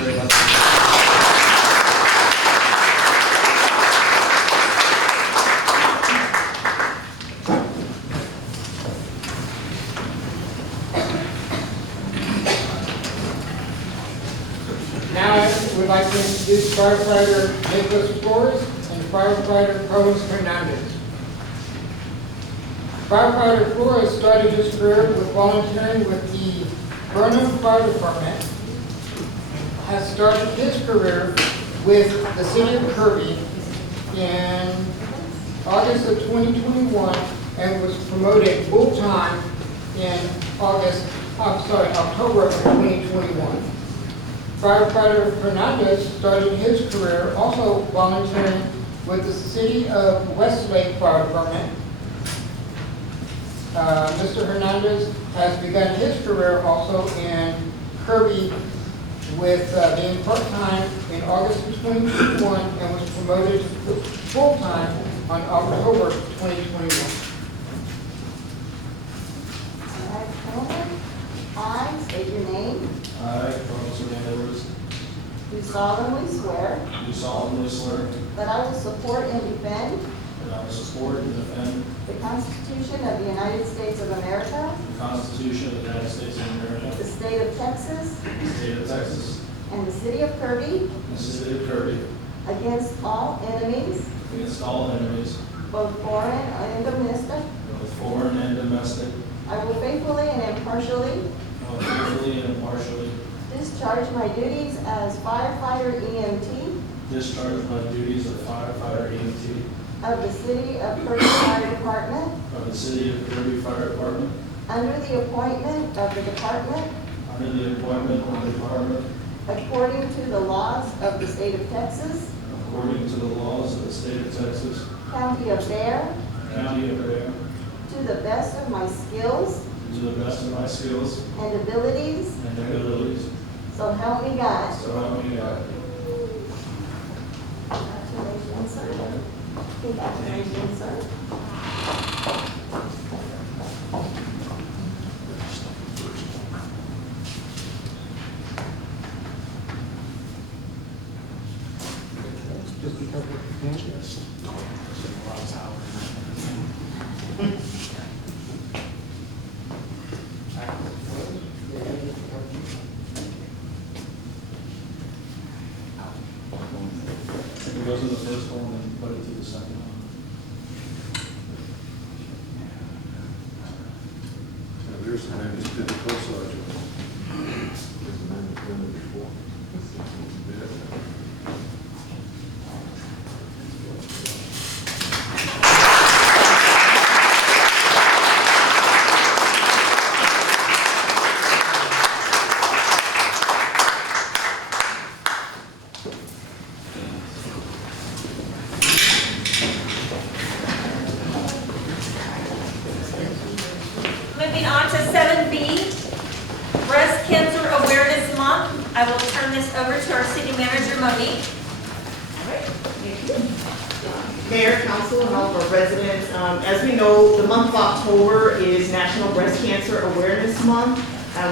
very much. Now I would like to introduce firefighter Nicholas Flores and firefighter Carlos Hernandez. Firefighter Flores started his career with volunteering with the Burnham Fire Department, has started his career with the city of Kirby in August of 2021 and was promoted full-time in October of 2021. Firefighter Hernandez started his career also volunteering with the city of Westlake Fire Department. Mr. Hernandez has begun his career also in Kirby with being part-time in August of 2021 and was promoted to full-time on October 2021. I state your name. I, Carlos Hernandez, Do solemnly swear do solemnly swear that I will support and defend that I will support and defend the Constitution of the United States of America, the Constitution of the United States of America, the state of Texas, the state of Texas, and the city of Kirby and the city of Kirby, against all enemies, against all enemies, both foreign and domestic. both foreign and domestic. I will faithfully and impartially I will faithfully and impartially discharge my duties as firefighter EMT discharge my duties of firefighter EMT of the city of Kirby Fire Department of the city of Kirby Fire Department under the appointment of the department under the appointment of the department according to the laws of the state of Texas, according to the laws of the state of Texas, county of Dare, county of Adair, to the best of my skills to the best of my skills and abilities, and abilities. so help me God. So help me God. Congratulations, sir. Congratulations, sir. It goes to the first one and put it to the second one. Now, there's the man who's been the co-sergeant. There's the man who's done it before. Moving on to 7B, Breast Cancer Awareness Month. I will turn this over to our city manager, Monique. Mayor, council, and all of our residents, as we know, the month of October is National Breast Cancer Awareness Month.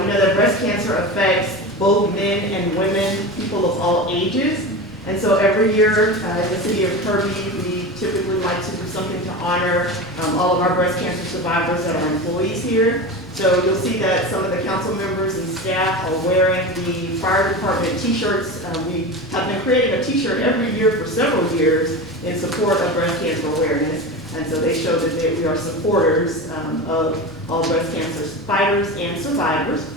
We know that breast cancer affects both men and women, people of all ages. And so every year, in the city of Kirby, we typically like to do something to honor all of our breast cancer survivors that are employees here. So you'll see that some of the council members and staff are wearing the fire department t-shirts. We have been creating a t-shirt every year for several years in support of breast cancer awareness. And so they show that we are supporters of all breast cancer fighters and survivors.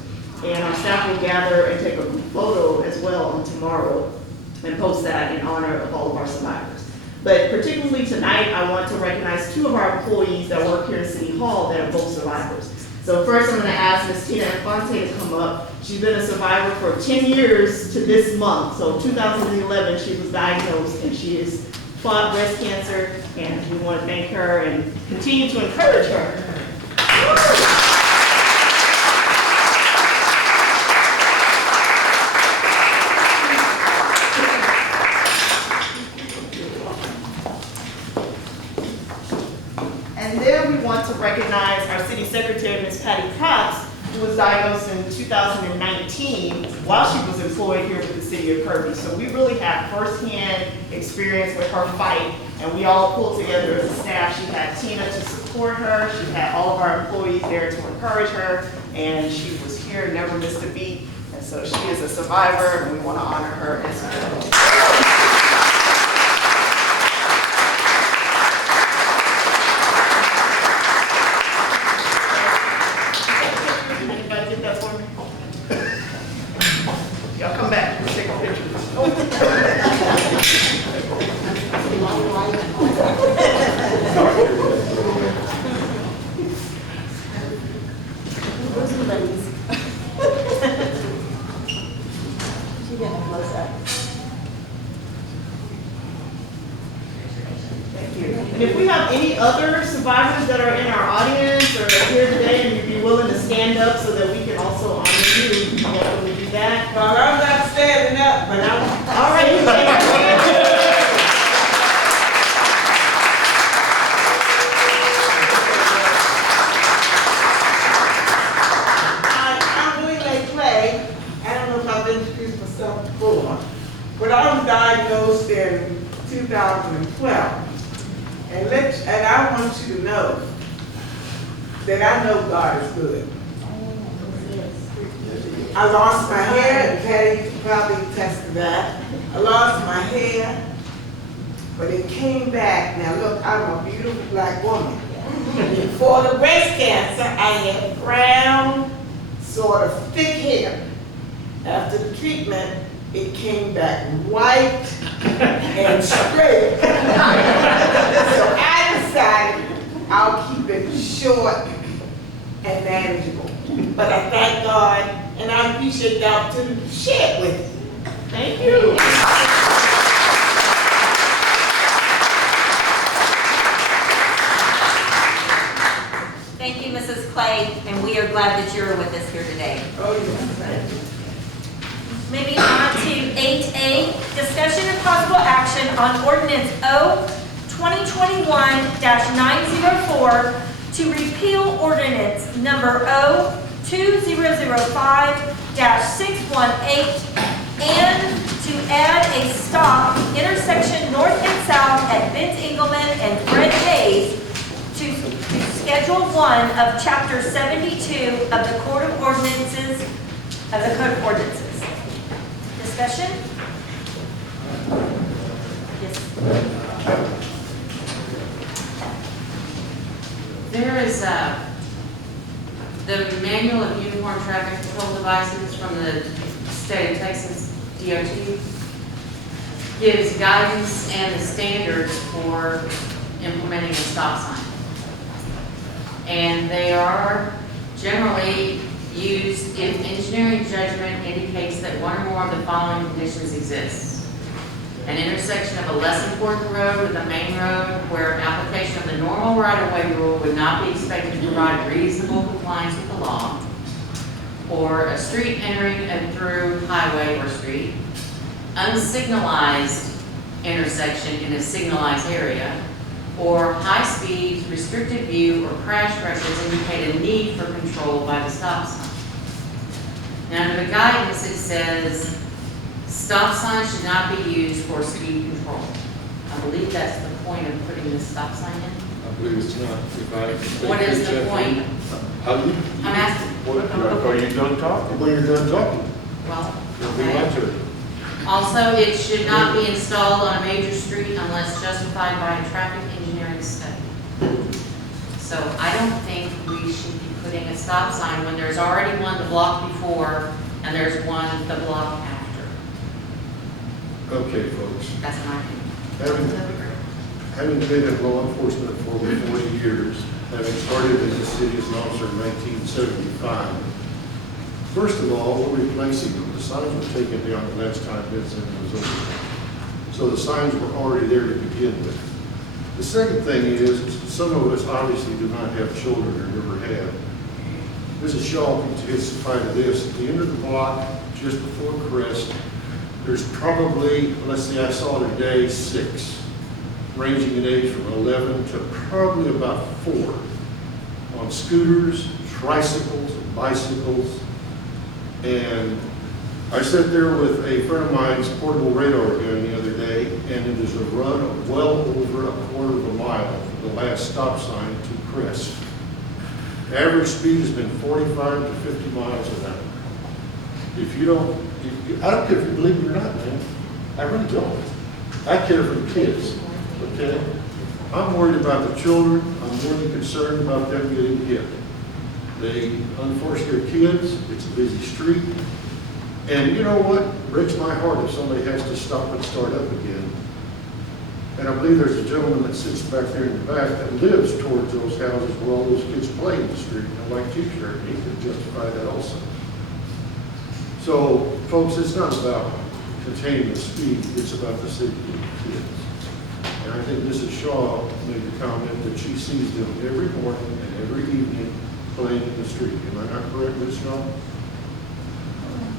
And our staff will gather and take a group photo as well on tomorrow and post that in honor of all of our survivors. But particularly tonight, I want to recognize two of our employees that work here in City Hall that are both survivors. So first, I'm going to ask Ms. Tina Infante to come up. She's been a survivor for 10 years to this month. So 2011, she was diagnosed, and she has fought breast cancer, and we want to thank her and continue to encourage her. And then we want to recognize our city secretary, Ms. Patty Cox, who was diagnosed in 2019 while she was employed here with the city of Kirby. So we really have firsthand experience with her fight, and we all pulled together as a staff. She had Tina to support her, she had all of our employees there to encourage her, and she was here, never missed a beat. And so she is a survivor, and we want to honor her as well. Anybody get that for me? Y'all come back, we'll take a picture. Where's the ladies? She getting a close up. Thank you. And if we have any other survivors that are in our audience or here today, and you'd be willing to stand up so that we can also honor you, you can definitely do that. Well, I'm not standing up, but I'm. All right, you can. I'm Willie Clay. I don't know if I've introduced myself before, but I was diagnosed in 2012. And I want you to know that I know God is good. I lost my hair, and Patty probably attest to that. I lost my hair, but it came back. Now look, I'm a beautiful black woman. Before the breast cancer, I had brown, sort of thick hair. After the treatment, it came back white and straight. So I decided I'll keep it short and manageable. But I thank God, and I appreciate the opportunity to share it with you. Thank you. Thank you, Mrs. Clay, and we are glad that you're with us here today. Oh, yes. Moving on to 8A, discussion and possible action on ordinance O 2021-904 to repeal ordinance number O 2005-618 and to add a stop intersection north and south at Vince Engelman and Fred Hayes to Schedule 1 of Chapter 72 of the Code of Ordinances, Discussion? Yes. There is the manual of uniform traffic control devices from the state of Texas DOT gives guidance and the standards for implementing a stop sign. And they are generally used if engineering judgment indicates that one or more of the following conditions exist. An intersection of a less important road with a main road where application of the normal right-of-way rule would not be expected to provide reasonable compliance with the law, or a street entering and through highway or street, unsignalized intersection in a signalized area, or high-speed, restricted view, or crash rushes indicate a need for control by the stop sign. Now, under the guidance, it says stop signs should not be used for speed control. I believe that's the point of putting the stop sign in. I believe it's not. What is the point? I'm asking. Are you done talking? When you're done talking, Well, you'll be okay. my turn. Also, it should not be installed on a major street unless justified by a traffic engineering study. So I don't think we should be putting a stop sign when there's already one the block before and there's one the block after. Okay, folks. That's my opinion. Having been in law enforcement for over 40 years, having started as a city as an officer in 1975, first of all, we're replacing them. The signs were taken down the last time Vincent was over. So the signs were already there to begin with. The second thing is, some of us obviously do not have children or never have. Mrs. Shaw can testify to this. At the end of the block, just before Crest, there's probably, let's say I saw today, 6, ranging in age from 11 to probably about 4, on scooters, tricycles, and bicycles. And I sat there with a friend of mine's portable radar gun the other day, and it is a run of well over a quarter of a mile from the last stop sign to Crest. Average speed has been 45 to 50 miles an hour. If you don't, I don't care if you believe it or not, man. I really don't. I care for the kids, okay? I'm worried about the children. I'm really concerned about them getting hit. They unforce their kids. It's a busy street. And you know what? It breaks my heart if somebody has to stop and start up again. And I believe there's a gentleman that sits back there in the back that lives towards those houses where all those kids play in the street. And I like T-shirt, he could justify that also. So, folks, it's not about containing the speed, it's about the safety of the kids. And I think Mrs. Shaw made the comment that she sees them every morning and every evening playing in the street. Am I not correct, Ms. Shaw?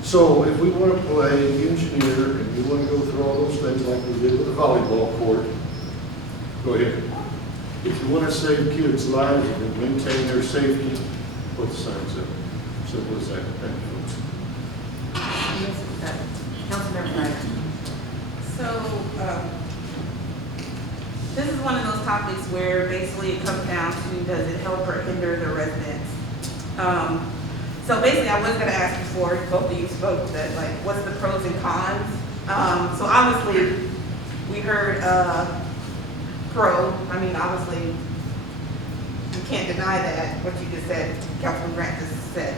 So if we want to play the engineer and we want to go through all those things like we did with the volleyball court, go ahead. If you want to save kids' lives and maintain their safety, put the signs up. Simple as that. Thank you, folks. Councilmember Ryder. So, this is one of those topics where basically it comes down to, does it help or hinder the residents? So basically, I was gonna ask before both of you spoke that, like, what's the pros and cons? So obviously, we heard, pro, I mean, obviously, you can't deny that, what you just said, Councilman Grant just said.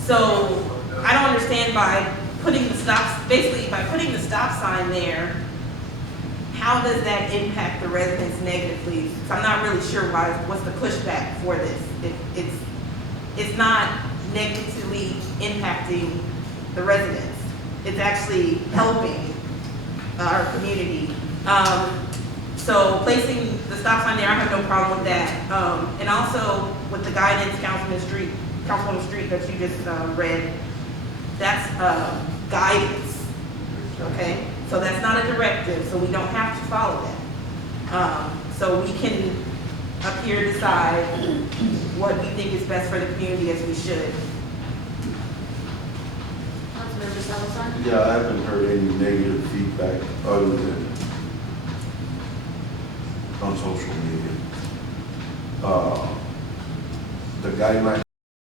So, I don't understand by putting the stops, basically by putting the stop sign there, how does that impact the residents negatively? So I'm not really sure what's the pushback for this. It's not negatively impacting the residents. It's actually helping our community. So placing the stop sign there, I have no problem with that. And also with the guidance, Councilwoman Street that you just read, that's guidance, okay? So that's not a directive, so we don't have to follow that. So we can up here decide what we think is best for the community as we should. Councilmember Salazar. Yeah, I haven't heard any negative feedback other than on social media. The guidelines